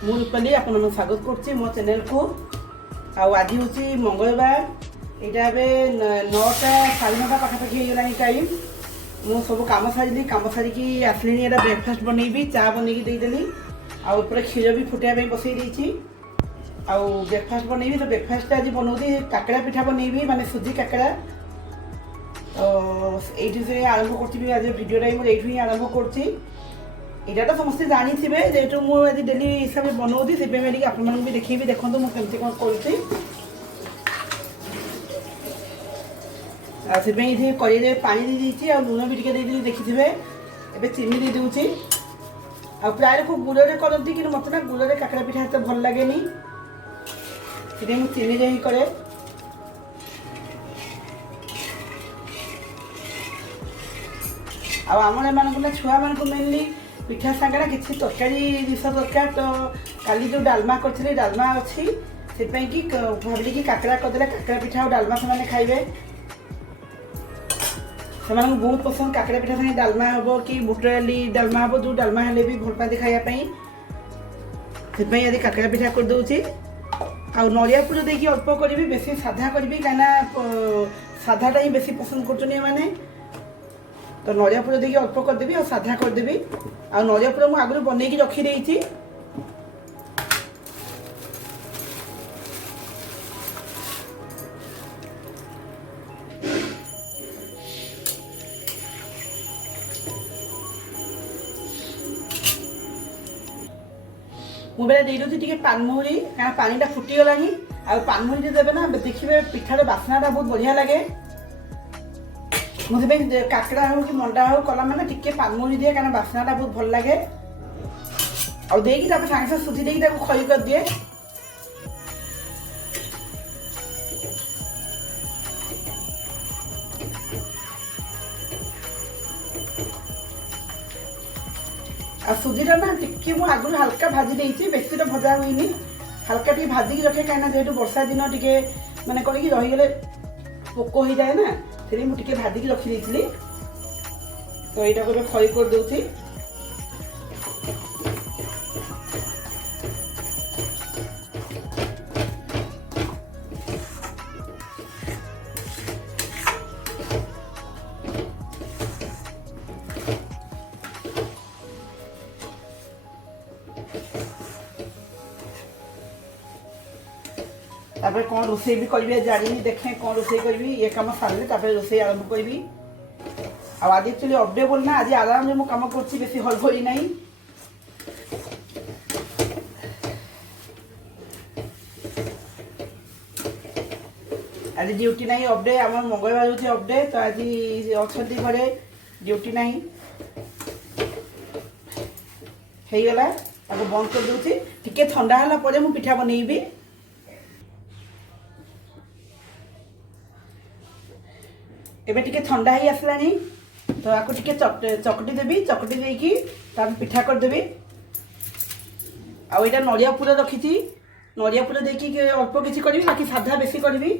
ମୁଁ ରୂପାଲି ଆପଣଙ୍କୁ ସ୍ୱାଗତ କରୁଛି ମୋ ଚ୍ୟାନେଲକୁ। ଆଉ ଆଜି ହେଉଛି ମଙ୍ଗଳବାର, ଏଇଟା ଏବେ 9ଟା 9:30 ପାଖାପାଖି ହେଇଗଲାଣି ଟାଇମ୍। ମୁଁ ସବୁ କାମ ସାରିଲି, କାମ ସାରିକି ଆସିଲିଣି। ଏଇଟା ବ୍ରେକଫାଷ୍ଟ ବନେଇବି, ଚା ବନେଇକି ଦେଇଦେଲି। ଆଉ ଉପରେ କ୍ଷୀର ବି ଫୁଟାଇବା ପାଇଁ ବସେଇ ଦେଇଛି। ଆଉ ବ୍ରେକଫାଷ୍ଟ ବନେଇବି, ତ ବ୍ରେକଫାଷ୍ଟଟା ଆଜି ବନଉଛି କାକେରା ପିଠା ବନେଇବି, ମାନେ ସୁଜି କାକେରା। ତ এইটি से आरंभ करछि आज भिडियोटा ही एठू ही आरंभ करछि। एटा तो समस्त जानिथिबे जेटू मु आज डेली हिसाब से बनौती से पे मेडी आपन मन भी देखिबी देखंतु मु केमति कोन करछि। आ से पे इथे करिले पानी दे दीछि आ लूण भी टिके दे दी देखिथिबे। एबे चीनी दे देउछि आ प्राय को गुड़रे करंती कि मते ना गुड़रे काकरा पिठा तो भल लागेनी, से मु चीनी रे ही करे। आमर एम छुआ मान मेनली पिठा सांगड़ा किसी तरकारी जिस दरकार। तो काली जो डालमा करी डालमा अच्छी से भाविली कि काकरा करदे काकरा पिठा और डालमा से खाइबे। से बहुत पसंद काकरा पिठा संगे डालमा हम कि बुट डाली डालमा हम, जो डालमा हेले भी भल पाते खायापी। से आज काकरा पिठा कर दूची आ नड़िया पुर देकी अल्प करी, बेसी साधा करी कहीं साधाटा ही बेसी पसंद कर। तो नड़िया पुर देखिए अल्प करदेवी और साधा करदेवी। आ नड़िया पुर मुझे आगुरी बनई रखी देती। मुझे दे दूसरी टी पानमहुरी, क्या पानीटा फुटीगला। आ पानमहुरी देवे ना देखिए पिठार बास्नाटा बहुत बढ़िया लगे। मुझे काकड़ा हो कि मंडा हो कला मैंने टिके पानमहुरी दिए क्या बास्नाटा बहुत भल लगे। और देकी सागे सागे सुधी देकी खई कर दिए। आ सुधीटा ना टिके मु आगुरी हल्का भाजी देती, बेसी तो भजा हुई। हल्का टी भाजिकी रखे कहीं जेहतु वर्षा दिन टे मैंने कौन कि रहीगले पोक हो जाए ना, से मुझे भाजिकी रखी देती। तो यहाँ को खई कर दूसरी। तापर कौन रोसे भी करी जानी देखें कौन रोसे करी, ये कम सारे रोसे आरंभ करी। आज एक्चुअली अपडे बोल ना आज आराम से कम कर बेसी हड़बड़ी ना। आज ड्यूटी ना अपडे आम मंगलवार हूँ अपडे। तो आज अच्छा घरे ड्यूटी ना होगला बंद कर दूसरी। टिके ठंडा है मुझे पिठा बनईबी। एबे टिके ठंडा ही आसलानी, तो आपको टिके चकटी देवी। चकटी देकी पिठा कर देवी। आईटा नड़िया पुर रखी, नड़िया पुर देकी अल्प किसी करी, बाकी साधा बेसी करी।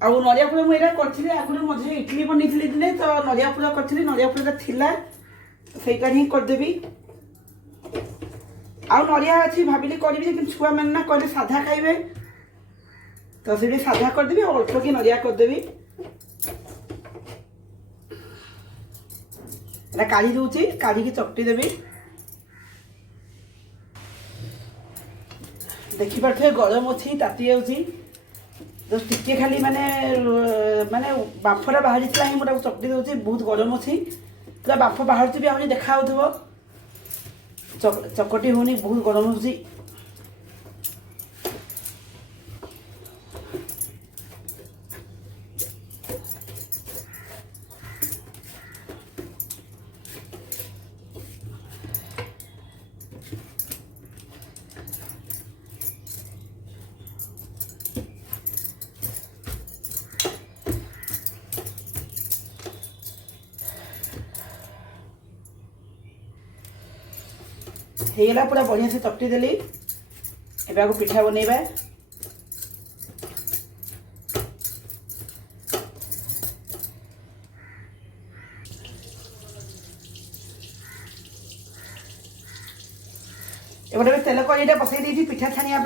आ नड़िया पुर मुझे करी आगुरी मझे इडली बनई दिने, तो नड़िया पुर करी नड़िया पुर थिला सेटा ही करदेवी। आ नड़िया अच्छी भाविली करी कि छुआ मैंने ना कहले साधा खाइबे, तो से साधा करदेवी और अल्प कि नड़िया करदेवी। काढ़ी दूची, काढ़ी चकटी देवी। देखिपे गरम अच्छी ताती जाऊँगी, तो टिके खाली माने माने बाफटा बाहरी ही मुझे चकटी दूसरी। बहुत गरम अच्छी पूरा बाफ बाहर भी आने देखा चकटी होनी, बहुत गरम हो। होगला पूरा बढ़िया से चकटी देली। एबे पिठा बनइबा। एपटे तेल कड़ाईटा बसई देती पिठा छाणिया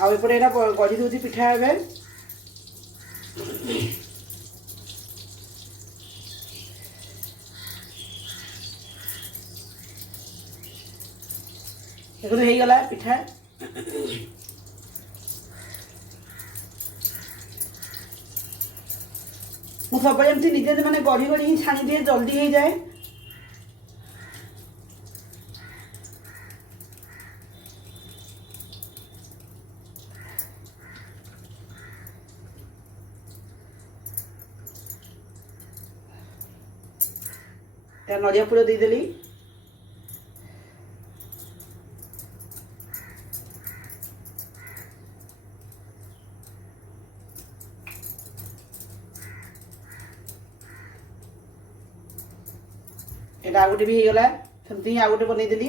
आउपटे यहाँ गढ़ी दूसरी पिठा ए गला पिठा मुझे सब निजे मैंने गढ़ी गढ़ी ही छाणी दिए जल्दी हो जाए। नड़िया पूरा देदेली एटा आगोटे भी हो गला सेमती ही आगोटे बनईदेली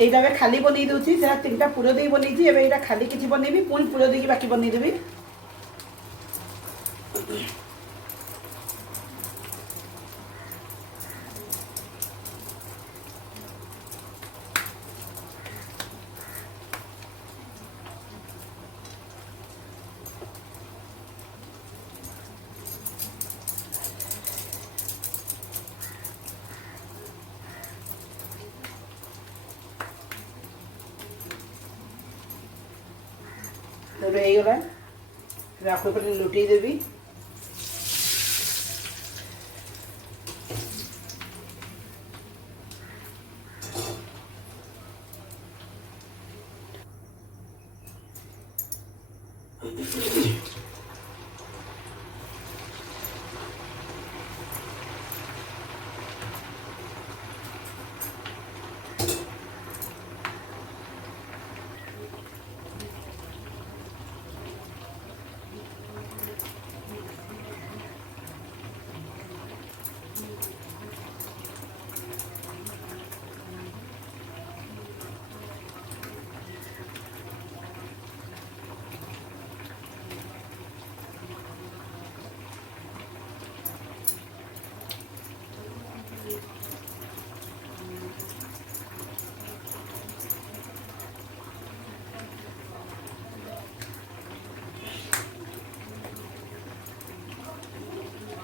यहाँ खाली बनई दूसरी से 3टा पुर दे बनई यहाँ खाली किसी बनईबी पुणी पुर दे बाकी बनईदेवी। होगला आखु पर लुटे देवी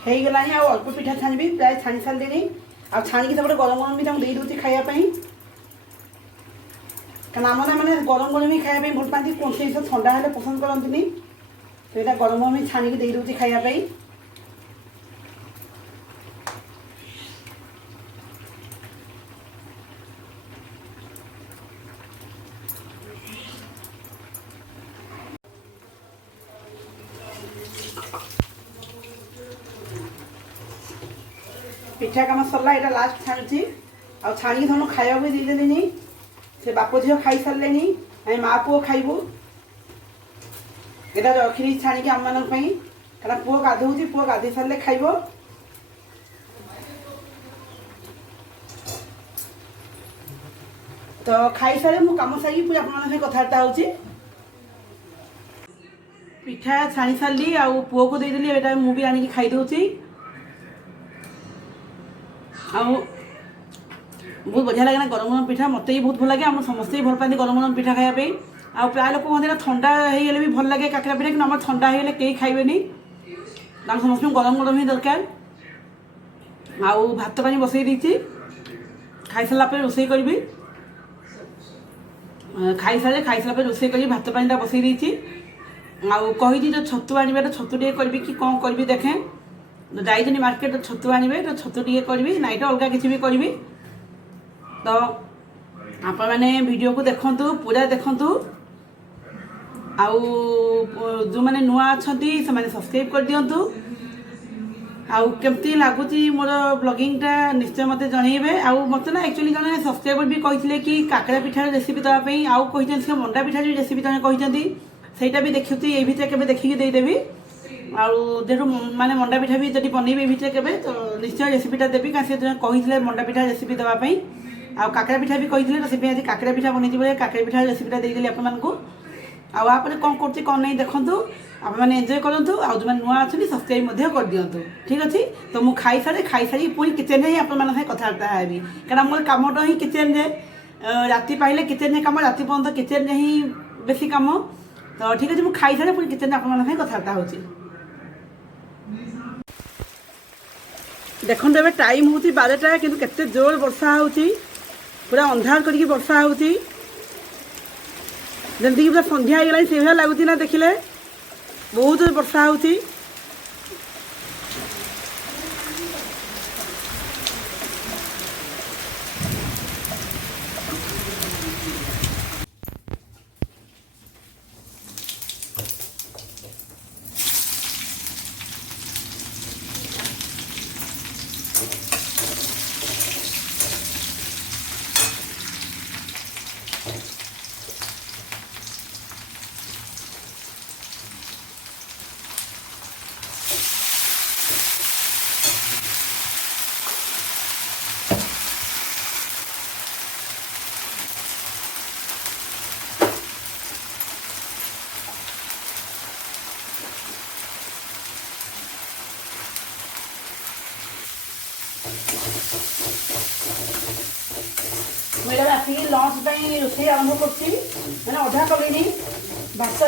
होगला अल्प पिठा छाणी प्राय छाणी सारे आ छाणी सब गरम गरम भी दे दूसरी खायापी कारण आम मैंने गरम गरम ही खायापी भल पाती कौन से ठंडा हेल्ले पसंद करती तो यहाँ गरम गरम ही छाणी दे दूसरी खायापी। पिठा कम सरला यहाँ लास्ट छाणुची आ छाणी धन खाया भी देदेली से बाप झील खाई सारे आम माँ पुओ खाइबू यहाँ रखी छाणी आम मान कारण पुओ गाधोची पुओ गाधे सारे खाइब तो खाई सारे मु कम सारी पूरा आप कथबार्ता हो पिठा छाणी सारी आ पुओ को देदेली यहाँ मुझे आनिकी खाईदे बहुत बढ़िया लगे ना गरम गरम पिठा मत भी बहुत भल लगे आम समस्ते भल पाती गरम गरम पिठा खायापी आ प्राय लोक कहते ठंडा हो भी भल लगे काकरा पिठा कि आम ठंडा हो कहीं खाइबेनी समस्त गरम गरम ही दरकार आउ भात पानी बसई देती खाई सारा रोसे करी खाई सारा रोसे कर भात पानी बसई देती आउ कही जो छतु आने छतु टे करी कि कौन करी देखें जाइए मार्केट छतु आने तो छतु टे करी नाइट अलग किसी भी करी तो आप मैंने वीडियो को देखु पूरा देखु आउ जो मैंने नुआ अच्छा से सब्सक्राइब कर दिंतु आउ केमती लगुच मोर ब्लॉगिंगटा निश्चय मत जनइबे आउ मत ना एक्चुअली जन सब्सक्राइबर भी कहते कि काकरा पिठार रेसिपी देवाई आउ कहते रेसिपी जन कहते सहीटा भी देखुती ये भितर के देखिकी देदेवी जेहू माने मंडा पिठा भी जब बनइबे भितर केबे तो निश्चय रेसिपीटा देवी क्या से कही मंडा पिठा रेसिपी देवाई आ काकड़ा पिठा भी कही तो आज काकड़ा पिठा बनई काकड़ा पिठा रेसिपीटा देदेली आपको आपने कौन कर कौन नहीं देखूँ आप मैंने एंजॉय करूँ आ जो नुआ अच्छे सब्सक्राइब कर दिंतु ठीक अच्छे तो मुझे खाई सारी पुणी किचेन ही आप कथबार्ता है कारण मोर कमटा ही किचेन राति पाइले किचेन कम राति पर्यटन किचेन ही बेसी कम तो ठीक अच्छे मुझे खाई सारे पुणी किचेन आप कथबार्ता हो देखो ए टाइम हूँ 12टा कि केते जोर वर्षा हो पूरा अंधार करके वर्षा हो जमीक पूरा संध्या हो गला से भाया लगुच ना देखिले बहुत जोर वर्षा हो मुझे आसिक लंच रोषे आरंभ कर अधा कले भात हो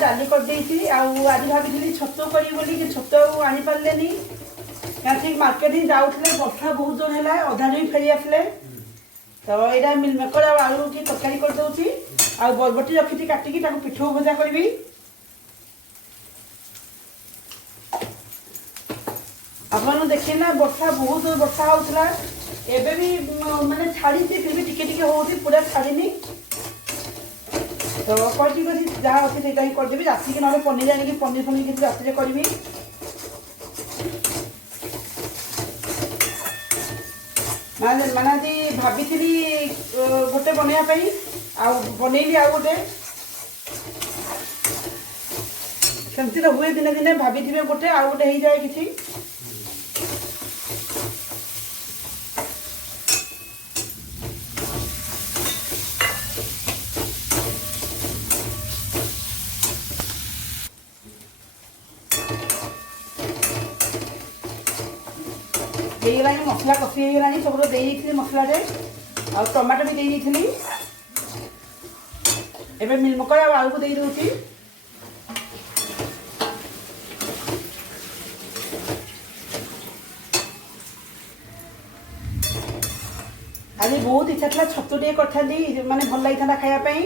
डाली करदे आज भाई छतु करी छतु आनी पारे क्या ठीक मार्केट ही जाऊे वर्षा बहुत जोर है अधा भी फेरी आसले तो यहाँ मिल मेकर आलू की तरकारी करदे आ बरबटी रखी काटिकी पिठो भजा करी आप देखिए ना वर्षा बहुत जोर वर्षा होता एबे भी माने छाड़ी फिर भी टिके टिके होती पूरा छाड़ीनी तो कल ठीक अच्छे जहाँ अच्छे से करदेवी रात की ना पनीर आनी पनीर फनीर किसी रात करी मैंने आज भाभी गोटे बनवाई बनइली आ गोटे सेमती तो हुए दिने दिने भाभी थे गोटे आ गोटे हो जाए किसी मसला कषी होगा सब दे मसला आ टमाटो भी दे एबे मिल मकर आलू को दे दूसरी आज बहुत इच्छा था छतु टे कर माने भल लगी था खायापी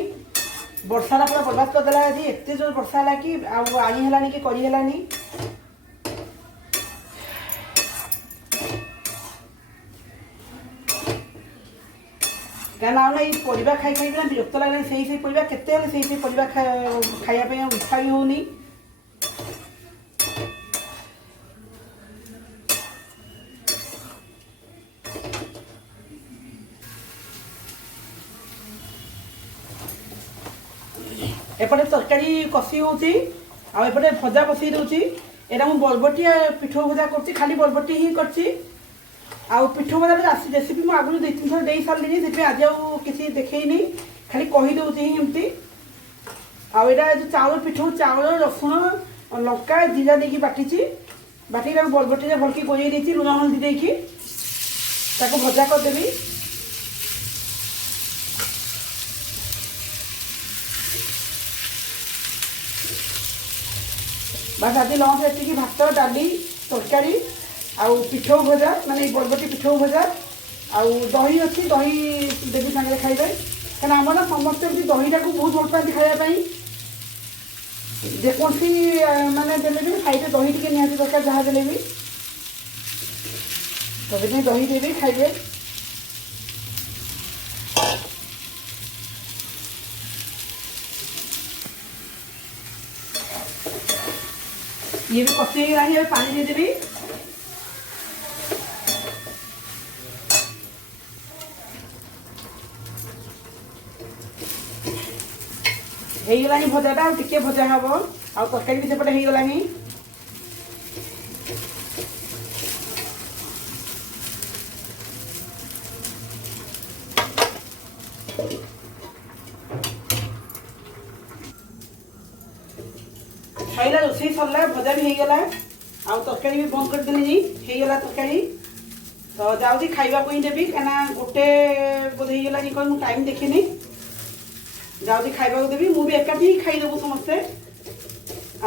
वर्षा पूरा बर्बाद करदेला आज एत जोर वर्षा है कि आनी कि करनी क्या परिवा खाई खाई विरक्त लगे से परिवा केते परिवा खायापी इच्छा भी होनी एपटे तरकारी कषी होपटे भजा बसई दूसरी यहाँ मुझे बरबटी पिठो भजा कर खाली बरबटी ही कर पिठ भजा रेसिपी मुझे आगुरी 2-3 थर दे सारे से आज किसी देखनी खाली कहीदे एमती आईटा जो चाउल पिठो चाउल रसुण लंका जीरा देकी बाटी बरबटी भलकी गोई देती लुण हल्दी देकी भजा करदेवी बस आज लंच एति भात डाली तरकारी आउ पिठो भजा माने बरबटी पिठो भजा आउ दही अच्छी दही देवी सागे खाइबे क्या आम ना समस्ते दहीटा को बहुत भल पाती खायापी जेकोसी माने देले भी खाइबे दही टिके निहाती दरकार जहाँ देले भी तो दही देवी खाइबे ये भी कषी हो पानी देदेवी हो गलानी भजाटा टिके भजा हम आ तरकारी भी सेपटे हो गलानी सैला रोषे सरला भजा भी होगला आउ तरकारी भी बंद करदेली होगला तरकारी तो जाऊँगी खाइबा को ही देवी कहीं गोटे बोधे होगला कि कौन टाइम देखनी जाऊँगी खाइबा को देवी मुझे एकाठी खाईदेबू समस्ते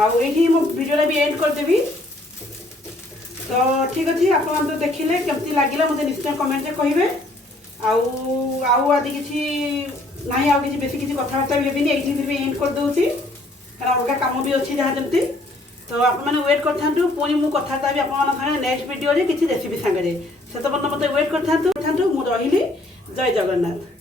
आई मो भिडियोटा भी एंड करदेवी तो ठीक अच्छे आप तो देखिले केमती लगे मुझे निश्चय कमेंट कहे आदि किसी ना आउ कि बेस किसी कथबार्ता भी हेनी ये भी एंड करदे कारण अलग कम भी अच्छी जहाँ जमी तो आप वेट करूँ पुणी मुझे कथबार्ता भी आप नेक्स्ट भिडियो किसी रेसिपी सांगे से तो मतलब मत वेट करूँ मुझे रही जय जगन्नाथ।